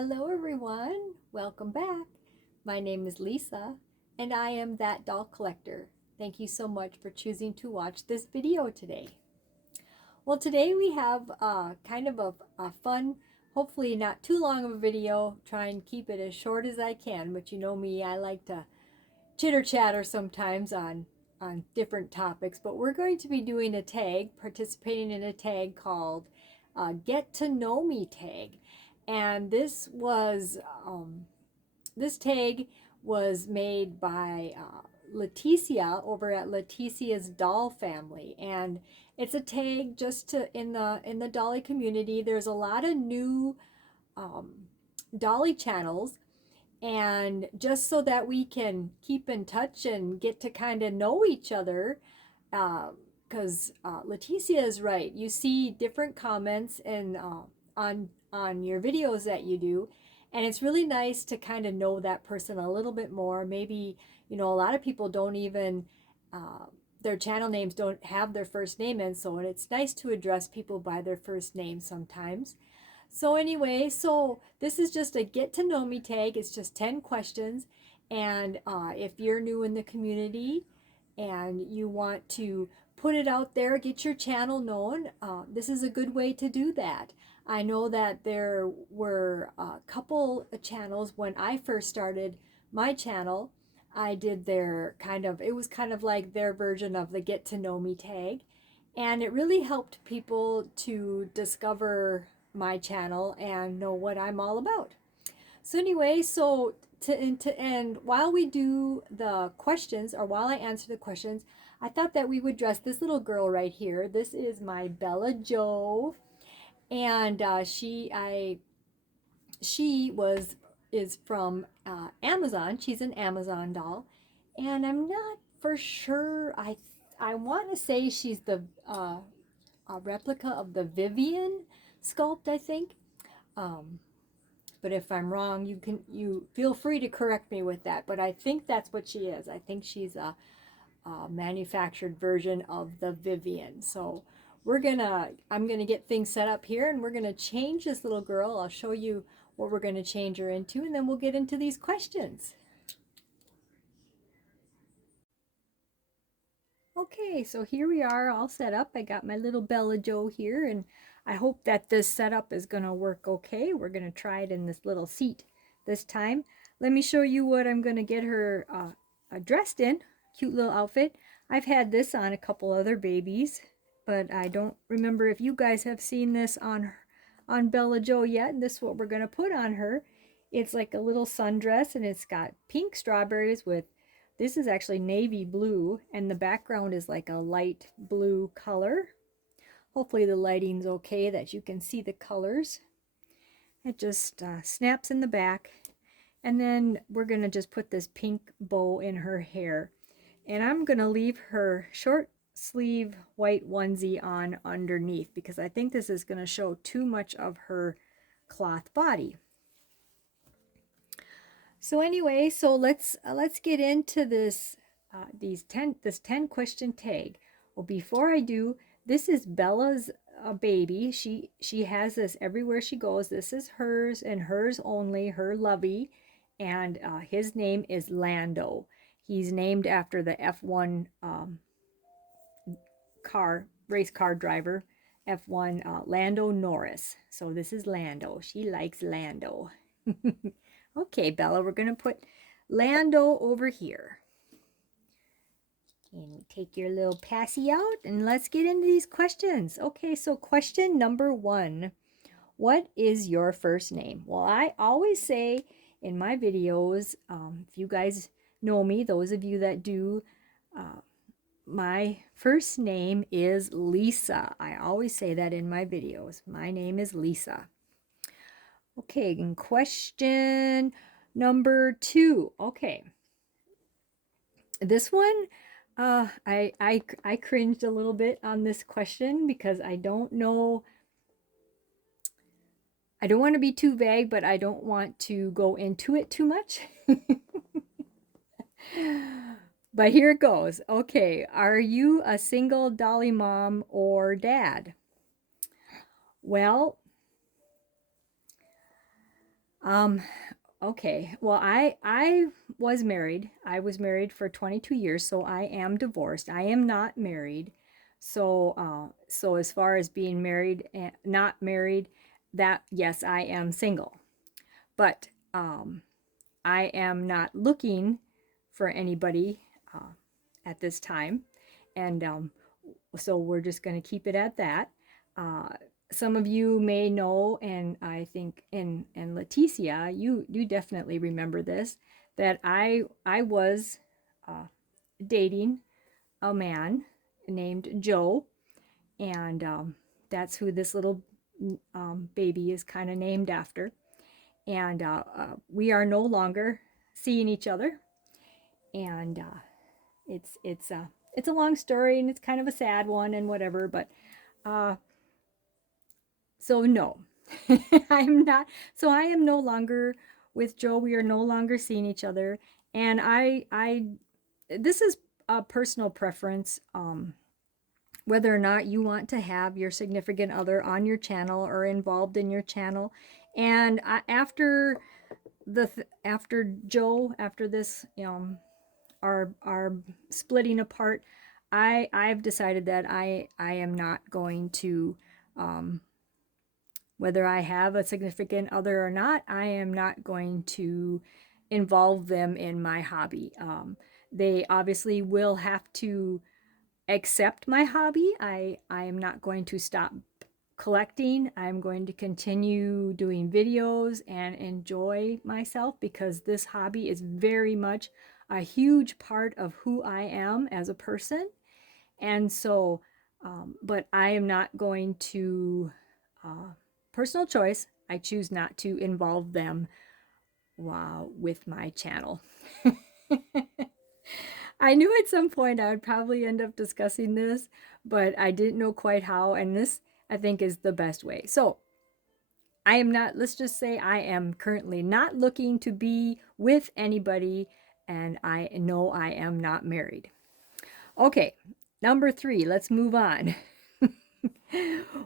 Hello everyone, welcome back. My name is Lisa and I am That Doll Collector. Thank you so much for choosing to watch this video today. Well, today we have kind of a fun, hopefully not too long of a video. Try and keep it as short as I can, but you know me, I like to chitter chatter sometimes on different topics. But we're going to be doing a tag, participating in a tag called Get to Know Me Tag. And this tag was made by Leticia over at Leticia's Doll Family, and it's a tag just to in the Dolly community. There's a lot of new um, Dolly channels, and just so that we can keep in touch and get to kind of know each other, because Leticia is right. You see different comments and on your videos that you do, and it's really nice to kind of know that person a little bit more. Maybe a lot of people don't even their channel names don't have their first name in, so it's nice to address people by their first name sometimes. So anyway, so this is just a get to know me tag. It's just 10 questions. And if you're new in the community and you want to put it out there, get your channel known, this is a good way to do that. I know that there were a couple of channels when I first started my channel. I did it was kind of like their version of the get to know me tag. And it really helped people to discover my channel and know what I'm all about. So anyway, and while we do the questions, or while I answer the questions, I thought that we would dress this little girl right here. This is my Bella Joe, and she is from Amazon. She's an Amazon doll, and I'm not for sure. I want to say she's the a replica of the Vivian sculpt, I think. Um, but if I'm wrong, you feel free to correct me with that. But I think that's what she is. I think she's a manufactured version of the Vivian. So I'm gonna get things set up here, and we're gonna change this little girl. I'll show you what we're gonna change her into, and then we'll get into these questions. Okay, so here we are all set up. I got my little Bella Joe here, and I hope that this setup is going to work okay. We're going to try it in this little seat this time. Let me show you what I'm going to get her dressed in. Cute little outfit. I've had this on a couple other babies, but I don't remember if you guys have seen this on Bella Joe yet. And this is what we're going to put on her. It's like a little sundress, and it's got pink strawberries with, this is actually navy blue, and the background is like a light blue color. Hopefully the lighting's okay that you can see the colors. It just snaps in the back, and then we're going to just put this pink bow in her hair. And I'm going to leave her short sleeve white onesie on underneath because I think this is going to show too much of her cloth body. So anyway, so let's get into this this 10 question tag. Well, before I do, this is Bella's baby. She has this everywhere she goes. This is hers and hers only, her lovey, and his name is Lando. He's named after the F1 race car driver, F1 Lando Norris. So this is Lando. She likes Lando. Okay, Bella, we're going to put Lando over here. And take your little passy out, and let's get into these questions. Okay, so question number 1. What is your first name? Well, I always say in my videos, if you guys know me, those of you that do, my first name is Lisa. I always say that in my videos. My name is Lisa. Okay, and question number 2. Okay. This one, I cringed a little bit on this question because I don't know. I don't want to be too vague, but I don't want to go into it too much. But here it goes. Okay, are you a single Dolly mom or dad? Well, Um, okay. Well, I was married. I was married for 22 years, so I am divorced. I am not married. So as far as being married and not married, that yes, I am single. But I am not looking for anybody at this time, and so we're just going to keep it at that. Uh, some of you may know, and I think, and Leticia, you definitely remember this, that I was uh, dating a man named Joe, and that's who this little baby is kind of named after. And we are no longer seeing each other, and it's a long story and it's kind of a sad one and whatever, but uh, so no, I'm not. So I am no longer with Joe. We are no longer seeing each other, and this is a personal preference. Whether or not you want to have your significant other on your channel or involved in your channel, and after Joe, after this, our splitting apart, I've decided that I am not going to um, whether I have a significant other or not, I am not going to involve them in my hobby. They obviously will have to accept my hobby. I am not going to stop collecting. I'm going to continue doing videos and enjoy myself because this hobby is very much a huge part of who I am as a person. And so, but I am not going to, personal choice, I choose not to involve them with my channel. I knew at some point I would probably end up discussing this, but I didn't know quite how, and this I think is the best way. So I am not, let's just say I am currently not looking to be with anybody, and I know I am not married. Okay, number 3, let's move on.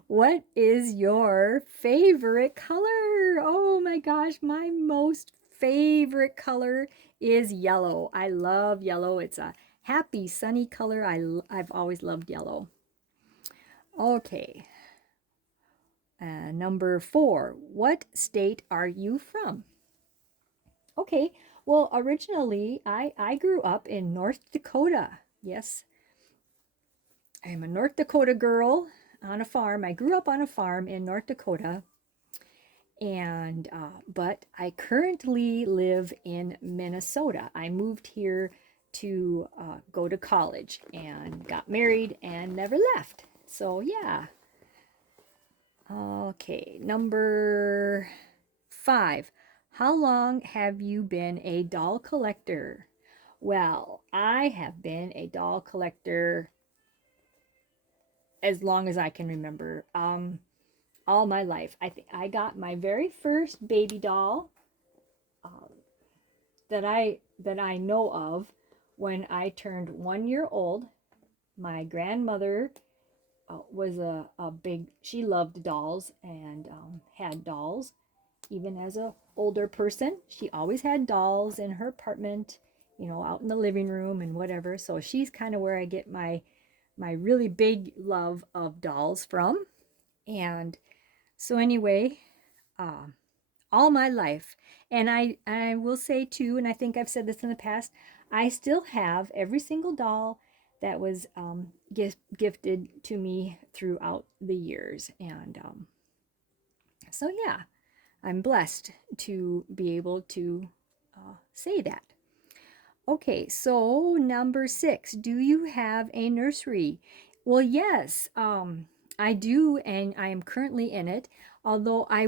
What is your favorite color? Oh my gosh, my most favorite color is yellow. I love yellow. It's a happy, sunny color. I've always loved yellow. Okay, number 4, what state are you from? Okay, well, originally I grew up in North Dakota. Yes, I'm a North Dakota girl on a farm. I grew up on a farm in North Dakota, and but I currently live in Minnesota. I moved here to go to college and got married and never left. So yeah. Okay, number 5. How long have you been a doll collector? Well, I have been a doll collector as long as I can remember. All my life. I think I got my very first baby doll um, that I know of when I turned 1 year old. My grandmother was a big. She loved dolls and had dolls. Even as a older person, she always had dolls in her apartment, out in the living room and whatever. So she's kind of where I get my really big love of dolls from. And so anyway, uh, all my life. And I will say too, and I think I've said this in the past, I still have every single doll that was gifted to me throughout the years. And so, yeah, I'm blessed to be able to say that. Okay, so number 6, do you have a nursery? Well, yes, I do, and I am currently in it. Although I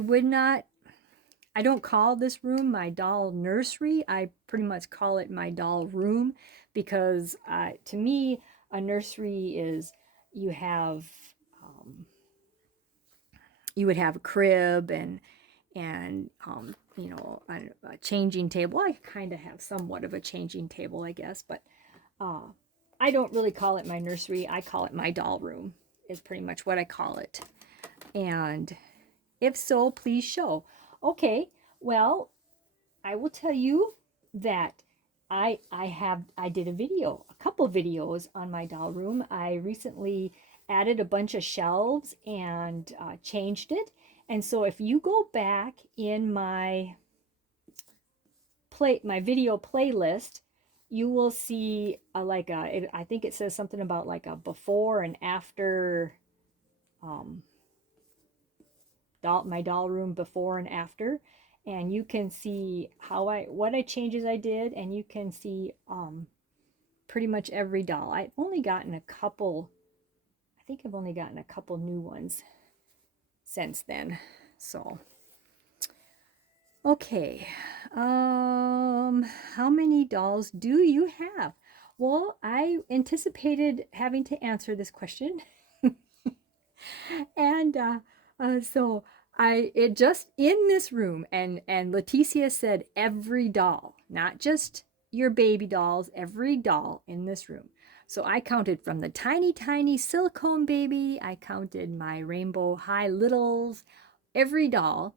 don't call this room my doll nursery. I pretty much call it my doll room because to me, a nursery is you have you would have a crib and a changing table. I kind of have somewhat of a changing table, I guess, but uh, I don't really call it my nursery. I call it my doll room. Is pretty much what I call it. And if so, please show. Okay, well, I will tell you that I did a couple videos on my doll room. I recently added a bunch of shelves and changed it. And so if you go back in my video playlist, you will see I think it says something about like a before and after, um, my doll room before and after, and you can see what I changes I did, and you can see pretty much every doll. I think I've only gotten a couple new ones since then. So okay, how many dolls do you have? Well, I anticipated having to answer this question. And so it just in this room, and Leticia said every doll, not just your baby dolls, every doll in this room. So I counted from the tiny, tiny silicone baby. I counted my rainbow high littles, every doll,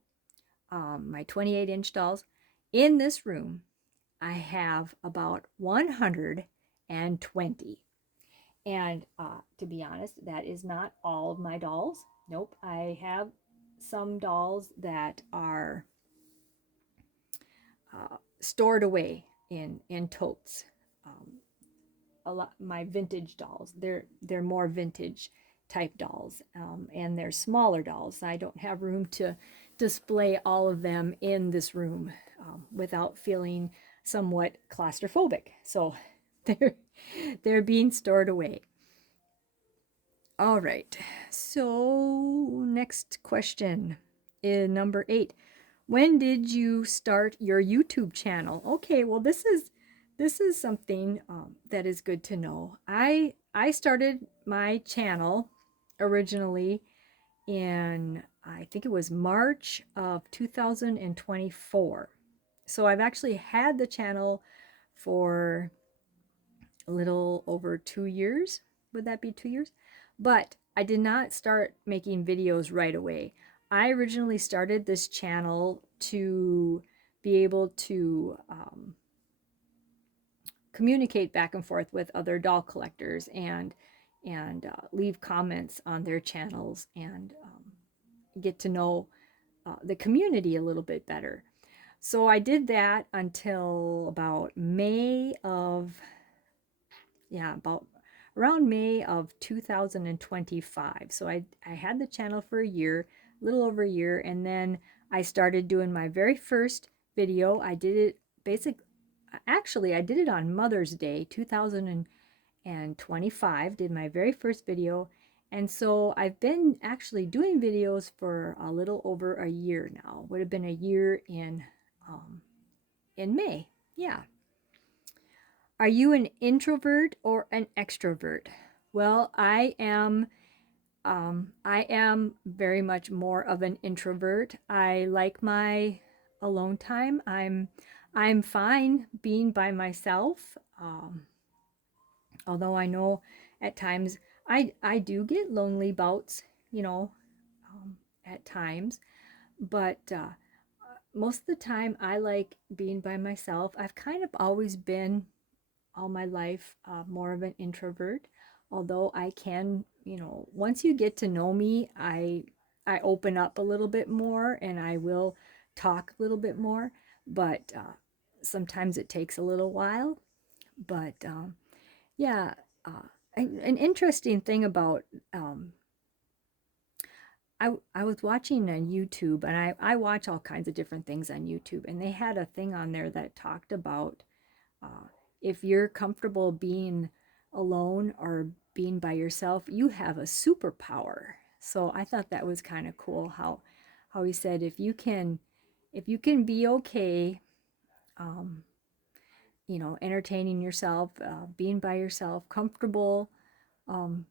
my 28-inch dolls. In this room, I have about 120. And to be honest, that is not all of my dolls. Nope, I have some dolls that are stored away in totes. A lot my vintage dolls. They're more vintage type dolls, and they're smaller dolls. I don't have room to display all of them in this room without feeling somewhat claustrophobic. So they're they're being stored away. All right. So, next question is number 8. When did you start your YouTube channel? Okay, well this is something that is good to know. I started my channel originally in, I think it was March of 2024. So I've actually had the channel for a little over 2 years. Would that be 2 years? But I did not start making videos right away. I originally started this channel to be able to communicate back and forth with other doll collectors, and leave comments on their channels, and get to know the community a little bit better. So I did that until about about around May of 2025. So I had the channel for a year, a little over a year, and then I started doing my very first video. I did it actually, I did it on Mother's Day 2025, did my very first video. And so I've been actually doing videos for a little over a year now. Would have been a year in May. Yeah. Are you an introvert or an extrovert? Well, I am very much more of an introvert. I like my alone time. I'm fine being by myself. Although I know at times I do get lonely bouts, you know, at times, but most of the time I like being by myself. I've kind of always been all my life more of an introvert, although I can, once you get to know me, I open up a little bit more, and I will talk a little bit more, but sometimes it takes a little while. But yeah, an interesting thing about I was watching on YouTube, and I watch all kinds of different things on YouTube, and they had a thing on there that talked about uh, if you're comfortable being alone or being by yourself, you have a superpower. So I thought that was kind of cool how he said if you can be okay, um, entertaining yourself, being by yourself, comfortable, um,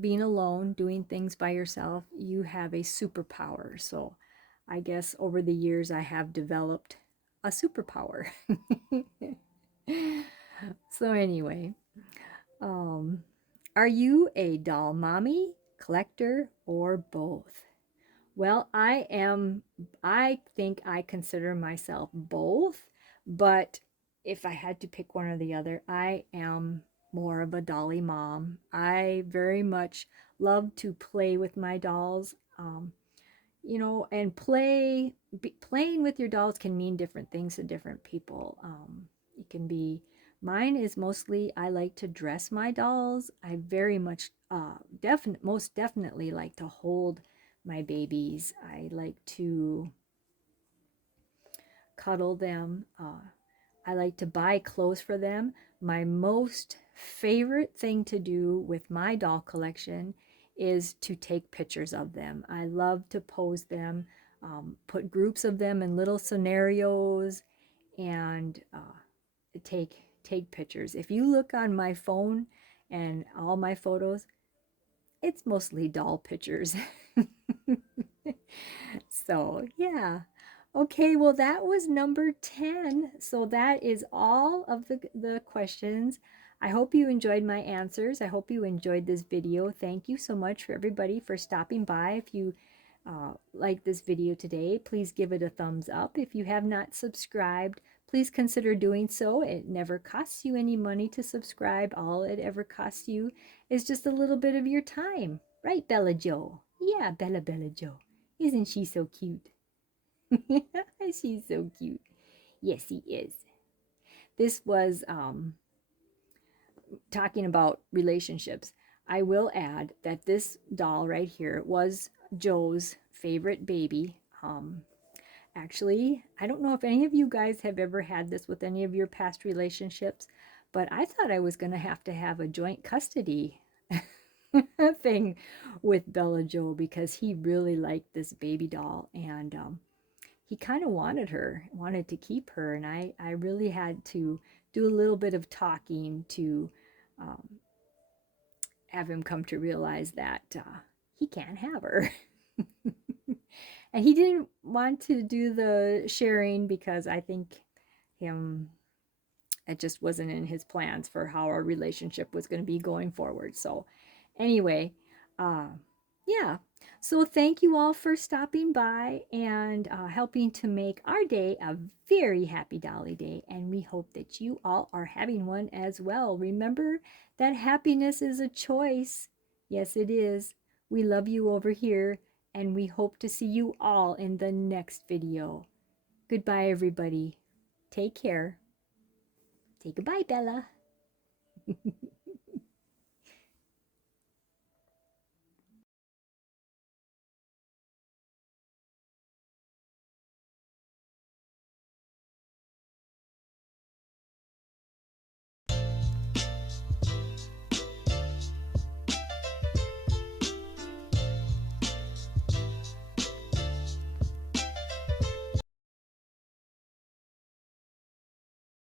being alone, doing things by yourself, you have a superpower. So I guess over the years I have developed a superpower. So anyway, um, are you a doll mommy, collector, or both? Well, I think I consider myself both. But if I had to pick one or the other, I am more of a dolly mom. I very much love to play with my dolls. And playing with your dolls can mean different things to different people. It can be Mine is mostly I like to dress my dolls. I very much most definitely like to hold my babies. I like to cuddle them. I like to buy clothes for them. My most favorite thing to do with my doll collection is to take pictures of them. I love to pose them, put groups of them in little scenarios, and take pictures. If you look on my phone and all my photos, it's mostly doll pictures. So, yeah. Okay, well, that was number 10. So, that is all of the questions. I hope you enjoyed my answers. I hope you enjoyed this video. Thank you so much for everybody for stopping by. If you like this video today, please give it a thumbs up. If you have not subscribed, please consider doing so. It never costs you any money to subscribe. All it ever costs you is just a little bit of your time. Right, Bella Joe? Yeah, Bella Joe. Isn't she so cute? She's so cute. Yes, he is. This was talking about relationships. I will add that this doll right here was Joe's favorite baby. Actually, I don't know if any of you guys have ever had this with any of your past relationships, but I thought I was going to have a joint custody thing with Bella Joe because he really liked this baby doll, and he kind of wanted to keep her, and I really had to do a little bit of talking to um, have him come to realize that he can't have her. And he didn't want to do the sharing because I think him it just wasn't in his plans for how our relationship was going to be going forward. So anyway, uh, yeah. So thank you all for stopping by and helping to make our day a very happy Dolly Day. And we hope that you all are having one as well. Remember that happiness is a choice. Yes, it is. We love you over here, and we hope to see you all in the next video. Goodbye, everybody. Take care. Say goodbye, Bella.